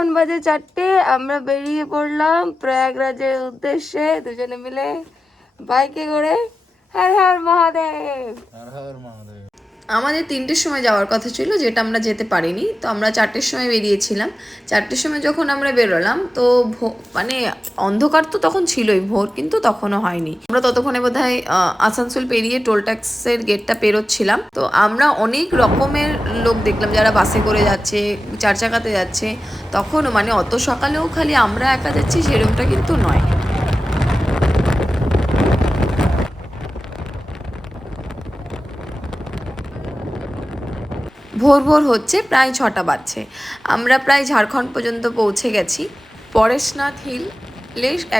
এখন বাজে 4টে, আমরা বেরিয়ে পড়লাম প্রয়াগরাজের উদ্দেশ্যে দুজনে মিলে বাইকে করে। হর হর মহাদেব, হর হর মহাদেব। আমাদের 3টের সময় যাওয়ার কথা ছিল, যেটা আমরা যেতে পারিনি। তো আমরা 4টের সময় বেরিয়েছিলাম। 4টের সময় যখন আমরা বেরোলাম তো মানে অন্ধকার তো তখন ছিলই, ভোর কিন্তু তখনও হয়নি। আমরা ততক্ষণে বোধহয় আসানসোল পেরিয়ে টোল ট্যাক্সের গেটটা পেরোচ্ছিলাম। তো আমরা অনেক রকমের লোক দেখলাম, যারা বাসে করে যাচ্ছে, 4 চাকাতে যাচ্ছে। তখনও মানে অত সকালেও খালি আমরা একা যাচ্ছি সেরকমটা কিন্তু নয়। ভোর ভোর হচ্ছে, প্রায় 6টা বাজছে। আমরা প্রায় ঝাড়খণ্ড পর্যন্ত পৌঁছে গেছি। পরেশনাথ হিল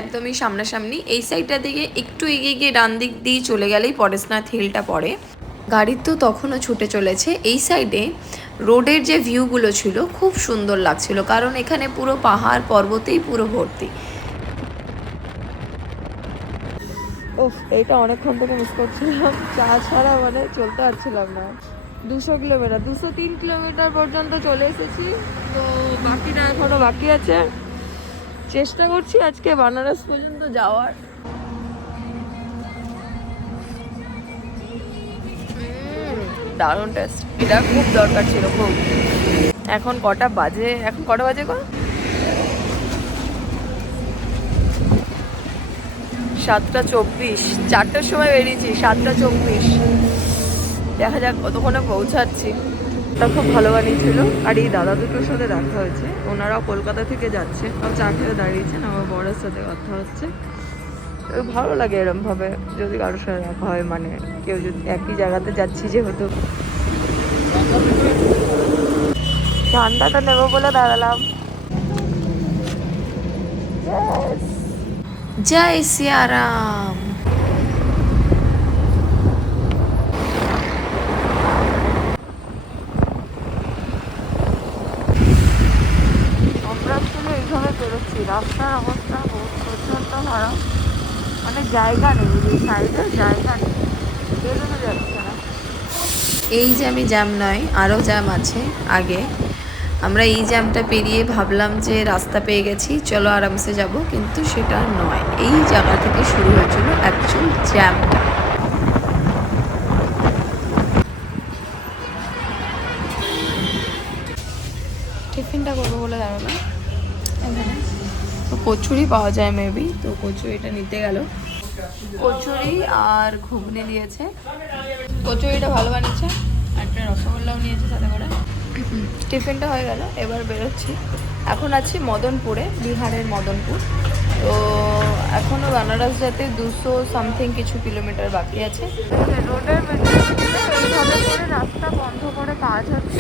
একদমই সামনাসামনি। এই সাইডটা দিকে একটু এগিয়ে গিয়ে ডান দিক দিয়ে চলে গেলেই পরেশনাথ হিলটা পড়ে। গাড়ির তো তখনও ছুটে চলেছে। এই সাইডে রোডের যে ভিউগুলো ছিল খুব সুন্দর লাগছিল, কারণ এখানে পুরো পাহাড় পর্বতেই পুরো ভর্তি। ওফ, এইটা অনেকক্ষণ থেকে মিস করছিলাম। চা ছাড়া মানে চলতে পারছিলাম না। 200 কিলোমিটার, 203 কিলোমিটার পর্যন্ত চলে এসেছি। তো বাকিটা এখনো বাকি আছে। চেষ্টা করছি আজকে বানারস পর্যন্ত যাওয়ার। দারুণ টেস্ট, এটা খুব দরকার ছিল খুব। এখন কটা বাজে গো? 7:24। 4টার সময় বেরিয়েছি, 7:24। দেখা যাক কতক্ষণে পৌঁছাচ্ছি। তা খুব ভালো বানিয়েছিল। আর এই দাদা দুটোর সাথে দেখা হয়েছে, ওনারাও কলকাতা থেকে যাচ্ছে, চা খেতে দাঁড়িয়েছেন। আমার বরের সাথে কথা হচ্ছে। ভালো লাগে এরম ভাবে যদি কারোর সাথে দেখা হয়, মানে কেউ যদি একই জায়গাতে যাচ্ছি যেহেতু। ঠান্ডাটা নেবো বলে দাঁড়ালাম। জয় সিয়ারাম। আমরা আসলে এইভাবে বেরোচ্ছি, রাস্তার অবস্থা প্রচন্ড খারাপ, মানে জায়গা নেই, সাইডে জায়গা নেই, বেরোনো যাচ্ছে না। এই জ্যামই জ্যাম নয়, আরও জ্যাম আছে আগে। আমরা এই জ্যামটা পেরিয়ে ভাবলাম যে রাস্তা পেয়ে গেছি, চলো আরামসে যাব, কিন্তু সেটা নয়। এই জায়গা থেকে শুরু হয়েছিল অ্যাকচুয়াল জ্যামটা। টিফিনটা করবো বলে দাঁড়ালাম এখানে। তো কচুরি পাওয়া যায় মেবি, তো কচুরিটা নিতে গেল। কচুরি আর ঘুগনি দিয়েছে। কচুরিটা ভালো বানিয়েছে, একটা রসগোল্লাও নিয়েছে সাথে করে। টিফিনটা হয়ে গেল, এবার বেরোচ্ছি। এখন আছি মদনপুরে, বিহারের মদনপুর। তো এখনও বেনারস যেতে 200 সামথিং কিছু কিলোমিটার বাকি আছে। রোডের এইভাবে করে রাস্তা বন্ধ করে কাজ হচ্ছে,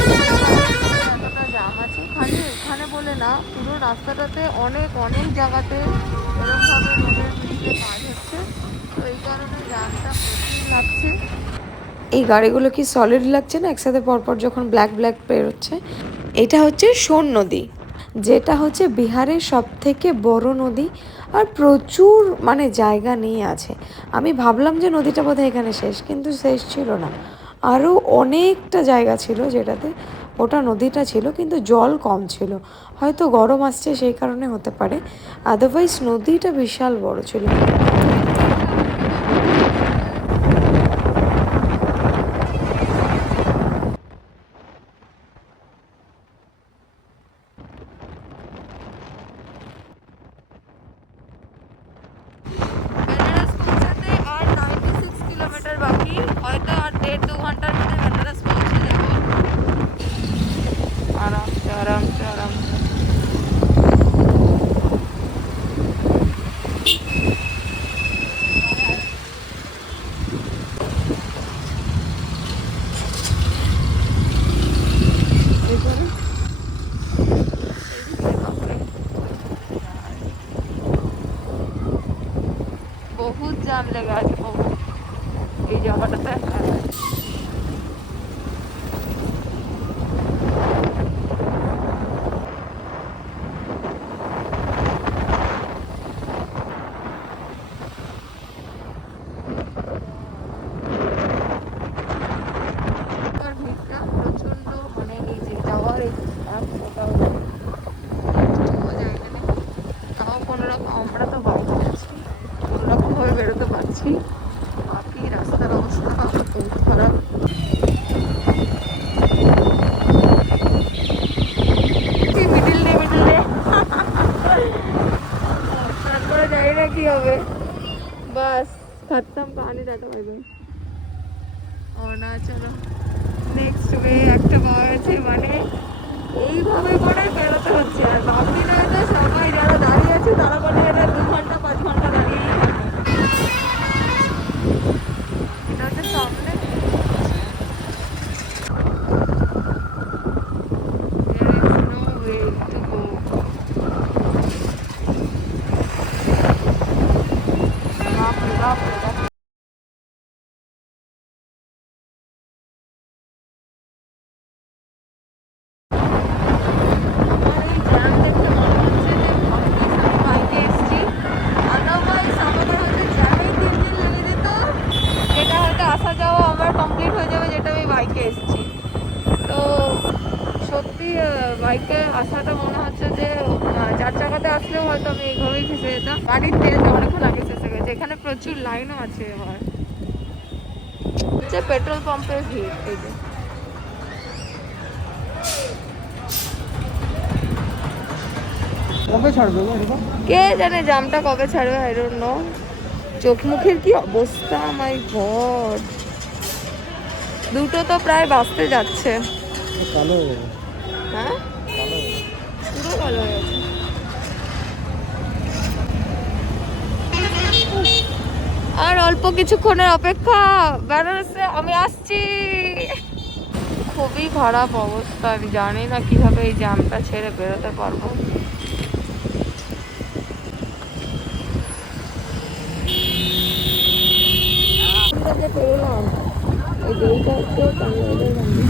এতটা জাম আছে। খালি এখানে বলে না, পুরো রাস্তাটাতে অনেক জায়গাতে এরকমভাবে রোডের নিচে কাজ হচ্ছে। তো এই কারণে জামটা প্রচুর লাগছে। এই গাড়িগুলো কি সলিড লাগছে না একসাথে পরপর যখন ব্ল্যাক বেরোচ্ছে? এটা হচ্ছে সোন নদী, যেটা হচ্ছে বিহারের সবথেকে বড় নদী। আর প্রচুর মানে জায়গা নিয়ে আছে। আমি ভাবলাম যে নদীটা বোধহয় এখানে শেষ, কিন্তু শেষ ছিল না। আরও অনেকটা জায়গা ছিল যেটাতে ওটা নদীটা ছিল, কিন্তু জল কম ছিল। হয়তো গরম আসছে সেই কারণে হতে পারে, আদারওয়াইজ নদীটা বিশাল বড় ছিল। হয়তো আর 1.5-2 ঘন্টার মধ্যে বেনারস পৌঁছে যাবো আরামসে। বহুত জ্যাম লেগে আছে এই জায়গাটাতে। ভিড়টা প্রচন্ড, মানে এই যে যাওয়ার এই কোনোরকম আমরা তো বাইরে আছি, কোনোরকমভাবে বেরোতে পারছি। বাকি রাস্তার অবস্থা খুব খারাপ। তারপরে জানি না কি হবে। বাস খতম কাহানি, tata bye bye. Arunachal next way একটা পাওয়া গেছে, মানে এইভাবে করে বেরোতে হচ্ছে। আর বাবরি নয় তো সবাই যারা দাঁড়িয়ে আছে তারা বলে এটা 2 ঘন্টা 5 ঘন্টা দাঁড়িয়েই থাকে। এটা হচ্ছে সামনে। There is no way to go. বাপরে বাপরে বাপ। আসা যাওয়া আমার কমপ্লিট হয়ে যাবে, যেটা আমি বাইকে এসেছি। তো সত্যি বাইকে আসাটা মনে হচ্ছে যে 4 চাকাতে আসলেও হয়তো আমি এইভাবেই ফেসে যেতাম। গাড়ির তেল অনেকক্ষণ আগে শেষ হয়ে গেছে। এখানে প্রচুর লাইনও আছে। এবার হচ্ছে পেট্রোল পাম্পের ভিড়। এই যে কবে ছাড়বে কে জানে জামটা কবে ছাড়বে, আই ডোন্ট নো। চোখ মুখের কি অবস্থা, মাই গড। দুটো তো প্রায় বাঁচতে যাচ্ছে। কালো হ্যাঁ পুরো ভালো হয়ে গেছে। আর অল্প কিছুক্ষণের অপেক্ষা, বেনারসে আমি আসছি। খুবই খারাপ অবস্থা, আমি জানি না কিভাবে এই জ্যামটা ছেড়ে বেরোতে পারবো। পেরোলাম এই যেইটা হচ্ছে তামিলনাড়ুর মন্দির।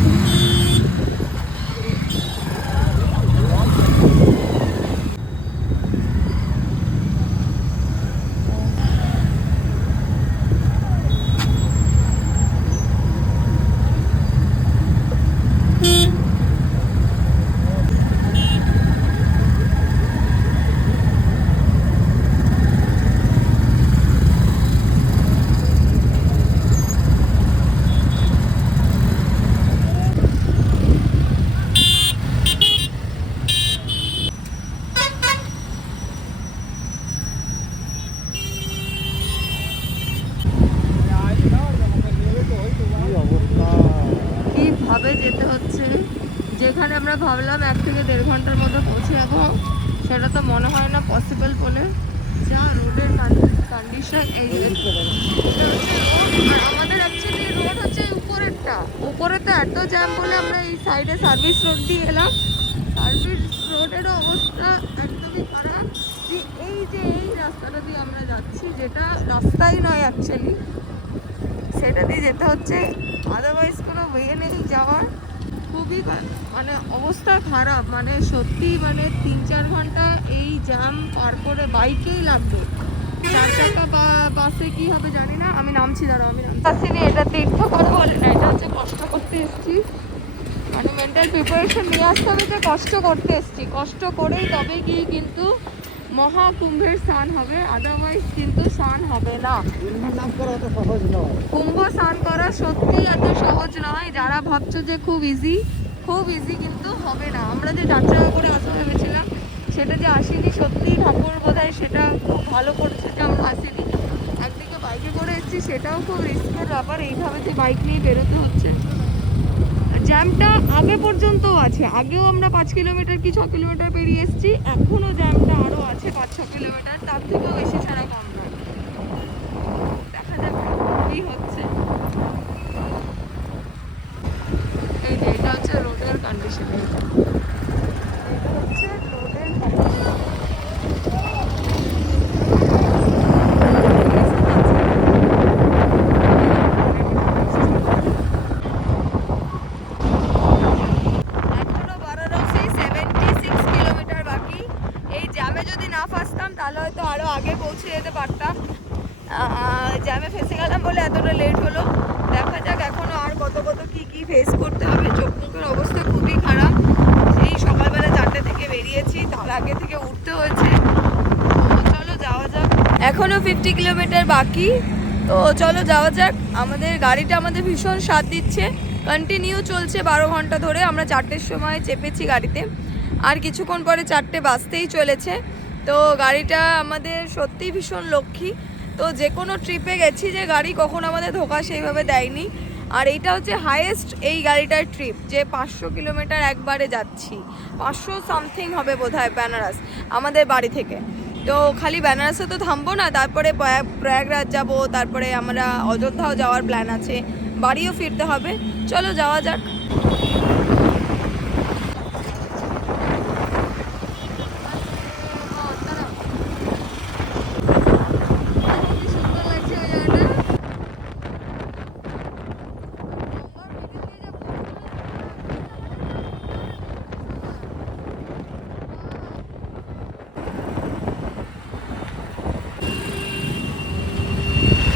কিভাবে যেতে হচ্ছে, যেখানে আমরা ভাবলাম 1 থেকে 1.5 ঘন্টার মধ্যে পৌঁছে যাবো, সেটা তো মনে হয় না পসিবল বলে। যা রোডের কন্ডিশন, এই আর আমাদের অ্যাকচুয়ালি রোড হচ্ছে উপরেরটা, উপরে তো এত জ্যাম বলে আমরা এই সাইডে সার্ভিস রোড দিয়ে এলাম। সার্ভিস রোডেরও অবস্থা একদমই খারাপ। যে এই রাস্তাটা দিয়ে আমরা যাচ্ছি, যেটা রাস্তাই নয় অ্যাকচুয়ালি, সেটা দিয়ে যেতে হচ্ছে। আদারওয়াইজ কোনো ওয়ে নেই যাওয়ার। খুবই মানে অবস্থা খারাপ, মানে সত্যি, মানে 3-4 ঘন্টা এই জ্যাম পার করে বাইকেই লাগবে। 4 চাকা বা বাসে কি হবে জানি না। আমি নামছি, দাঁড়াও আমি আসিনি এটা তীর্থ করে বলে না, এটা হচ্ছে কষ্ট করতে এসেছি। মানে মেন্টাল প্রিপারেশন নিয়ে আসতে হবে যে কষ্ট করতে এসেছি, কষ্ট করেই তবে গিয়ে কিন্তু মহাকুম্ভের স্নান হবে, আদারওয়াইজ কিন্তু স্নান হবে না। কুম্ভ স্নান করা সত্যি এত সহজ নয়। যারা ভাবছো যে খুব ইজি কিন্তু হবে না। আমরা যে যাত্রা করে আসা ভেবেছিলাম সেটা যে আসেনি, সত্যি ঠাকুর বোধহয় সেটা খুব ভালো করেছে যে আমরা আসিনি। একদিকে বাইকে করে এসেছি, সেটাও খুব রিস্কের ব্যাপার, এইভাবে যে বাইক নিয়ে বেরোতে হচ্ছে। জ্যামটা আগে পর্যন্তও আছে, আগেও আমরা 5 কিলোমিটার কি 6 কিলোমিটার পেরিয়ে এসেছি, এখনও জ্যামটা আরও আছে 5-6 কিলোমিটার, তার থেকেও বেশি ছাড়া কম নয়। দেখা যাক কি হচ্ছে। এই যে এটা হচ্ছে রোডের কন্ডিশন, এটা হচ্ছে রোডের কন্ডিশন। তাহলে হয়তো আরও আগে পৌঁছে যেতে পারতাম। জ্যামে ফেসে গেলাম বলে এতটা লেট হলো। দেখা যাক এখনও আর কত কি ফেস করতে হবে। চোখ মুখের অবস্থা খুবই খারাপ। সেই সকালবেলা 4টে থেকে বেরিয়েছি, তার আগে থেকে উঠতে হয়েছে। যাওয়া যাক। এখনো 50 কিলোমিটার বাকি, তো চলো যাওয়া যাক। আমাদের গাড়িটা আমাদের ভীষণ সাথ দিচ্ছে, কন্টিনিউ চলছে 12 ঘন্টা ধরে। আমরা 4টের সময় চেপেছি গাড়িতে, আর কিছুক্ষণ পরে 4টে বাজতেই চলেছে। তো গাড়িটা আমাদের সত্যিই ভীষণ লক্ষ্মী। তো যে কোনো ট্রিপে গেছি যে গাড়ি কখন আমাদের ধোকা সেইভাবে দেয়নি। আর এইটা হচ্ছে হাইয়েস্ট এই গাড়িটার ট্রিপ, যে 500 কিলোমিটার একবারে যাচ্ছি। 500 সামথিং হবে বোধহয় বেনারস আমাদের বাড়ি থেকে। তো খালি বেনারসে তো থামবো না, তারপরে প্রয়াগরাজ যাব, তারপরে আমরা অযোধ্যাও যাওয়ার প্ল্যান আছে, বাড়িও ফিরতে হবে। চলো যাওয়া যাক।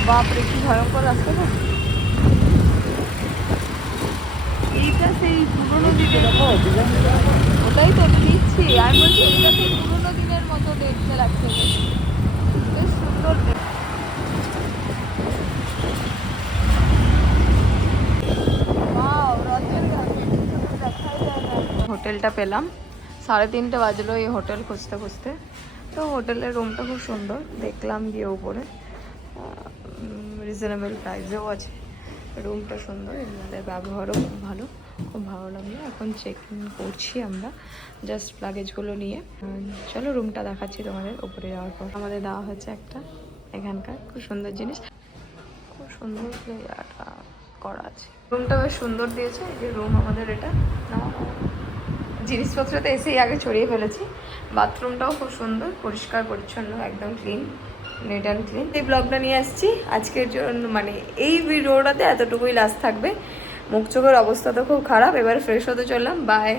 বাপরে কি ভয়ঙ্কর রাস্তা না। এইটা সেই পুরোনো দিনের, ওটাই তো দিচ্ছি আমি বলছি, এইটা সেই পুরোনো দিনের মতো দেখতে লাগছে, বেশ সুন্দর। হোটেলটা পেলাম, 3:30 বাজলো এই হোটেল খুঁজতে খুঁজতে। তো হোটেলের রুমটা খুব সুন্দর দেখলাম গিয়ে উপরে, রিজনেবল প্রাইসেও আছে, রুমটা সুন্দর, এনাদের ব্যবহারও খুব ভালো, খুব ভালো লাগলো। এখন চেক ইন করছি আমরা জাস্ট লাগেজগুলো নিয়ে। চলো রুমটা দেখাচ্ছি তোমাদের উপরে যাওয়ার পর। আমাদের দেওয়া হয়েছে একটা এখানকার খুব সুন্দর জিনিস, খুব সুন্দর জায়গাটা করা আছে, রুমটা বেশ সুন্দর দিয়েছে। এই যে রুম আমাদের এটা, জিনিসপত্র তো এসেই আগে ছড়িয়ে ফেলেছি। বাথরুমটাও খুব সুন্দর, পরিষ্কার পরিচ্ছন্ন, একদম ক্লিন, নেট অ্যান্ড ক্লিন। এই ব্লগটা নিয়ে আসছি আজকের জন্য, মানে এই ভিডিওটাতে এতটুকুই লাস্ট থাকবে। মুখ চোখের অবস্থা তো খুব খারাপ, এবার ফ্রেশ হতে চললাম, বাই।